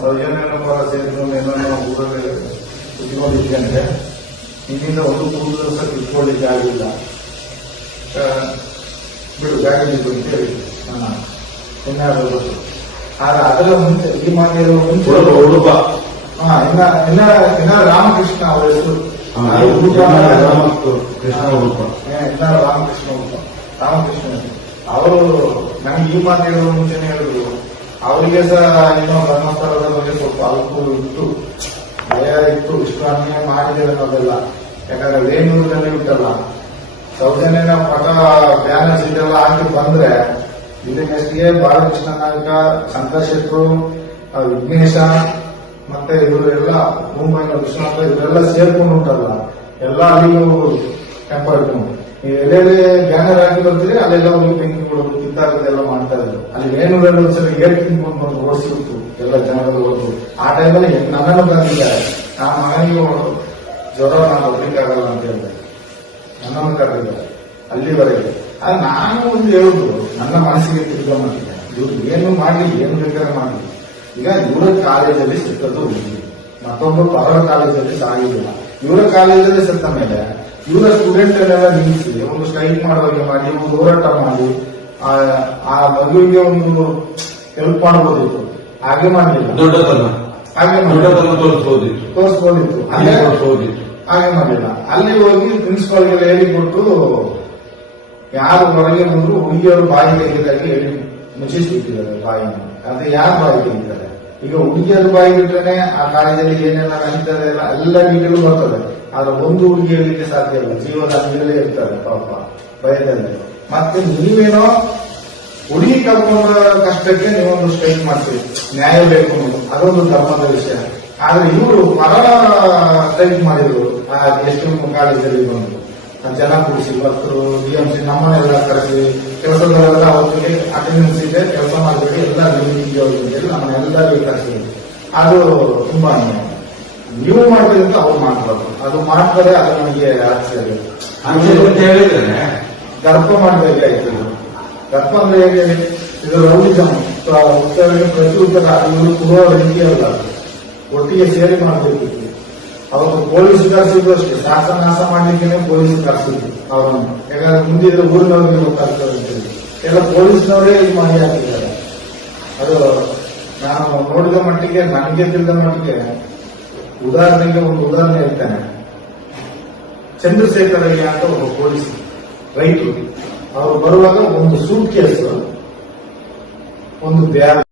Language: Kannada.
ಸೌಜನ್ಯ ಪರ ಸೇರಿಕೊಂಡು ಏನೋ ಊರಲ್ಲಿ ಕುತ್ಕೊಂಡಿದ್ದಂತೆ ಇಲ್ಲಿಂದ ಒಂದು ಮೂರು ದಿವಸ ಕುತ್ಕೊಳ್ಳಿಕ್ಕೆ ಆಗಿಲ್ಲ. ಆ, ಬಿಡು ಬಿಡು ಅಂತ ಹೇಳಿ ನನ್ನ ಇನ್ನಾರು ಗೊತ್ತು ಆದ್ರೆ ಅದರ ಮುಂಚೆ ಈ ಮಾತಿರುವ ಮುಂಚೆ ಉಡುಪ ಹಾ ಇನ್ನ ಇನ್ನ ಇನ್ನ ರಾಮಕೃಷ್ಣ ಅವರ ಹೆಸರು. ಕೃಷ್ಣ ಉಡುಪ. ಇನ್ನ ರಾಮಕೃಷ್ಣ ಉಡುಪ ರಾಮಕೃಷ್ಣ ಅವರು ನನಗೆ ಈ ಮಾತು ಮುಂಚೆನೆ ಹೇಳಿದ್ರು. ಅವರಿಗೆ ಸಹ ಇನ್ನೂ ಧರ್ಮಸ್ಥಳದ ಬಗ್ಗೆ ಸ್ವಲ್ಪ ಅನುಕೂಲ ಇತ್ತು. ಭಯ ಇತ್ತು ಇಷ್ಟು ಮಾಡಿದೆ ಅನ್ನೋದೆಲ್ಲ ಯಾಕಂದ್ರೆ ವೇಣೂರಿನಲ್ಲಿ ಉಂಟಲ್ಲ. ಸೌಜನ್ಯನ ಪಟ ಬ್ಯಾನರ್ಸ್ ಇದೆಲ್ಲ ಹಾಕಿ ಬಂದ್ರೆ ಇದಕ್ಕೆಷ್ಟಿಗೆ ಬಾಲಕೃಷ್ಣ ನಾಯಕ ಆ ವಿಘ್ನೇಶ ಮತ್ತೆ ಇವರೆಲ್ಲ ಮುಂಬೈನ ವಿಶ್ವನಾಥ ಇವರೆಲ್ಲ ಸೇರ್ಕೊಂಡು ಉಂಟಲ್ಲ. ಎಲ್ಲ ಅಲ್ಲಿಗೂ ಟೆಂಪರ್ ಇಟ್ಕೊಂಡು ಎಲ್ಲೆಲ್ಲಿ ಬ್ಯಾನರ್ ಹಾಕಿ ಬರ್ತೀರಿ, ಅಲ್ಲೆಲ್ಲ ಹೋಗಿ ಬೆಂಕಿ ಕೊಡೋದು ಕಿತ್ತಾಗೋದೆಲ್ಲ ಮಾಡ್ತಾ ಇದ್ರು. ಅಲ್ಲಿ ಏನು ಒಂದ್ಸಲ ಏರ್ ತಿನ್ಕೊಂಡು ಬಂದು ಓಡಿಸಿಬಿಟ್ಟು ಎಲ್ಲ ಜನಗಳು ಆ ಟೈಮಲ್ಲಿ ನನ್ನನ್ನು ಬಂದಿದ್ದಾರೆ ಆ ಮಗನಿಗೆ ಜ್ವರ ನಾನು ಹೋಗ್ಲಿಕ್ಕಾಗಲ್ಲ ಅಂತ ಹೇಳಿದೆ. ನನ್ನನ್ನು ಕರೆದಿದ್ದಾರೆ ಅಲ್ಲಿವರೆಗೆ. ಅದು ನಾನು ಒಂದು ಹೇಳುದು, ನನ್ನ ಮನಸ್ಸಿಗೆ ತಿರುಗ ಮಾಡಿದ್ದೆ ಇವ್ರು ಏನು ಮಾಡಲಿ, ಏನು ಬೇಕಾದ್ರೆ ಮಾಡಲಿ. ಈಗ ಇವರ ಕಾಲೇಜಲ್ಲಿ ಸಿಕ್ಕದ್ದು ಹುಡುಗಿ ಮತ್ತೊಬ್ಬರು ಪರವ ಕಾಲೇಜಲ್ಲಿ ಸಾಗಿಲ್ಲ. ಇವರ ಕಾಲೇಜಲ್ಲಿ ಸತ್ತ ಮೇಲೆ ಇವರ ಸ್ಟೂಡೆಂಟ್ ಎಲ್ಲ ನಿಲ್ಲಿಸಿ ಒಂದು ಸ್ಟ್ರೈಕ್ ಮಾಡುವಾಗೆ ಮಾಡಿ ಒಂದು ಹೋರಾಟ ಮಾಡಿ ಆ- ಆ ಮಗುವಿಗೆ ಒಂದು ಹೆಲ್ಪ್ ಮಾಡಬಹುದಿತ್ತು ಹಾಗೆ ಮಾಡಲಿಲ್ಲ. ದೊಡ್ಡತನ ಹಾಗೆ ದೊಡ್ಡತನ ತೋರಿಸಬಹುದಿತ್ತು ತೋರಿಸ್ಬೋದಿತ್ತು. ಅಲ್ಲಿ ಅಲ್ಲೇ ತೋರಿಸಬಹುದಿತ್ತು ಹಾಗೆ ಮಾಡಲಿಲ್ಲ. ಅಲ್ಲಿ ಹೋಗಿ ಪ್ರಿನ್ಸಿಪಾಲ್ಗೆಲ್ಲ ಹೇಳಿಕೊಟ್ಟು ಯಾರು ಹೊರಗೆ ಬಂದ್ರು ಹುಡುಗಿಯರು ಬಾಯಿ ತೆಗೆದಾಗಿ ಹೇಳಿ ಮುಚ್ಚಿಸ್ಬಿಟ್ಟಿದ್ದಾರೆ ಬಾಯಿನ. ಅದೇ ಯಾರು ಬಾಯಿ ತೆಗಿತಾರೆ ಈಗ ಹುಡುಗಿಯರು ಬಾಯಿ ಬಿಟ್ರೆ ಆ ಕಾಲದಲ್ಲಿ ಏನೆಲ್ಲ ನಡೀತದೆ ಎಲ್ಲ ಎಲ್ಲ ಡೀಟೇಲ್ ಬರ್ತದೆ. ಆದ್ರೆ ಒಂದು ಹುಡುಗಿ ಹೇಳಲಿಕ್ಕೆ ಸಾಧ್ಯ ಇಲ್ಲ. ಜೀವನ ಹಂಗಲೇ ಇರ್ತಾರೆ ಪಾಪ, ಭಯದಲ್ಲಿ. ಮತ್ತೆ ನೀವೇನೋ ಹುಡುಗಿ ಕರ್ಕೊಂಡ ಕಷ್ಟಕ್ಕೆ ನೀವೊಂದು ಸ್ಟ್ರೈಕ್ ಮಾಡ್ತೀವಿ ನ್ಯಾಯ ಬೇಕು ಅದೊಂದು ಧರ್ಮದ ವಿಷಯ. ಆದ್ರೆ ಇವರು ಪರ ಸ್ಟ್ರೈಕ್ ಮಾಡಿದ್ರು. ಆ ಎಷ್ಟು ಕಾಲೇಜಲ್ಲಿ ಬಂದು. ಜನ ಕೂಡಿಸಿ ಇವತ್ತು ಡಿ ಎಂ ಸಿ ನಮ್ಮನ್ನೆಲ್ಲ ಕರೆಸಿ ಕೆಲಸದವರೆಲ್ಲ ಅವರಿಗೆ ಅಟೆಂಡೆನ್ಸ್ ಇದೆ ಕೆಲಸ ಮಾಡಬೇಡಿ ಎಲ್ಲ ನಿಮಗೆ ನಮ್ಮನ್ನೆಲ್ಲರಿಗೂ ಕರೆಸಿದ್ವಿ ಅದು ತುಂಬಾ. ನೀವು ಮಾಡ್ಬೇಕಂತ ಅವ್ರು ಮಾಡ್ಬಾರ್ದು. ಅದು ಮಾಡ್ತಾರೆ ಅದು ನಮಗೆ ಆಶ್ಚರ್ಯ ಹೇಳಿದ್ರೆ ಗರ್ಭ ಮಾಡಬೇಕಾಯ್ತು. ಗರ್ಭ ಅಂದ್ರೆ ಹೇಗೆ? ಇದು ರೌಡಿಸಮ್ ಉತ್ತರ ಪ್ರತಿ ಉತ್ತರ ಇವರು ಕೊಡುವ ರೀತಿ ಅಲ್ಲ ಒಟ್ಟಿಗೆ ಸೇರಿ ಮಾಡಬೇಕಿತ್ತು. ಅವತ್ತು ಪೊಲೀಸ್ ಕರ್ಸಿದ್ರು ಅಷ್ಟೇ. ಶಾಸನಾಶ ಮಾಡ್ಲಿಕ್ಕೆ ಪೊಲೀಸ್ ಕರ್ಸಿದ್ರು ಅವರನ್ನು ಯಾಕಂದ್ರೆ ಮುಂದಿದ್ರೆ ಊರಿನವ್ರಿಗೆ ಗೊತ್ತಾಗ್ತದೆ. ಎಲ್ಲ ಪೊಲೀಸ್ನವರೇ ಈ ಮಾಡಿ ಹಾಕಿದ್ದಾರೆ ಅದು ನಾನು ನೋಡಿದ ಮಟ್ಟಿಗೆ, ನನಗೆ ತಿಳಿದ ಮಟ್ಟಿಗೆ ಉದಾಹರಣೆಗೆ ಒಂದು ಉದಾಹರಣೆ ಹೇಳ್ತೇನೆ. ಚಂದ್ರಶೇಖರಯ್ಯ ಅಂತ ಒಬ್ಬ ಪೊಲೀಸ್ ರೈತರು. ಅವರು ಬರುವಾಗ ಒಂದು ಸೂಟ್ ಕೇಸ್ ಒಂದು ಬ್ಯಾಗ್